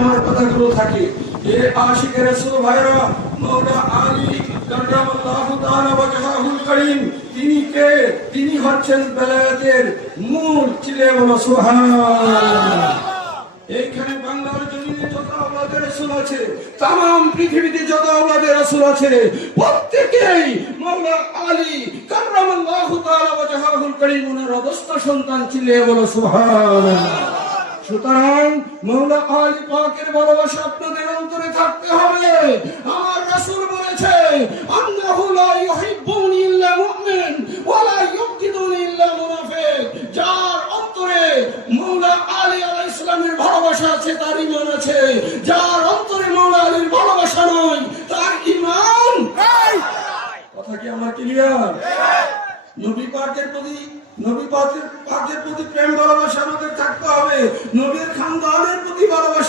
আমার কথাগুলো থাকে যে আশিকের রাসূল ভাইরা মাওলা আলী কাররামাল্লাহু তাআলা ওয়াজহাহুল কারীম তিনি কে? তিনি হচ্ছেন বেলায়েতের মূল। চিলে বলো সুবহানাল্লাহ। এইখানে বাংলার জমিনে যত আওলাদে রাসূল আছে, তাম পৃথিবীতে যত আওলাদে রাসূল আছে, প্রত্যেকেই মাওলা আলী কাররামাল্লাহু তাআলা ওয়াজহাহুল কারীম ওনার অবস্থ সন্তান। চিলে বলো সুবহানাল্লাহ। সুতরাং মাওলা আলী পাকের ভালোবাসা আপনাদের অন্তরে থাকতে হবে। আমার রাসূল বলেছে, আন্নাহু লা ইউহিব্বুনি ইল্লা মুমিন ওয়া লা ইউবগিদুনি ইল্লা মুনাফিক। যার অন্তরে মাওলা আলী আলাইহিস সালামের ভালোবাসা আছে তার ঈমান আছে, যার অন্তরে মাওলা আলীর ভালোবাসা নয় তার ঈমান নাই। কথা কি আমার ক্লিয়ার? নবী পাকের প্রতি প্রেম ভালোবাসা আমাদের থাকতে হবে। নবীর খানদানের প্রতি ভালোবাসা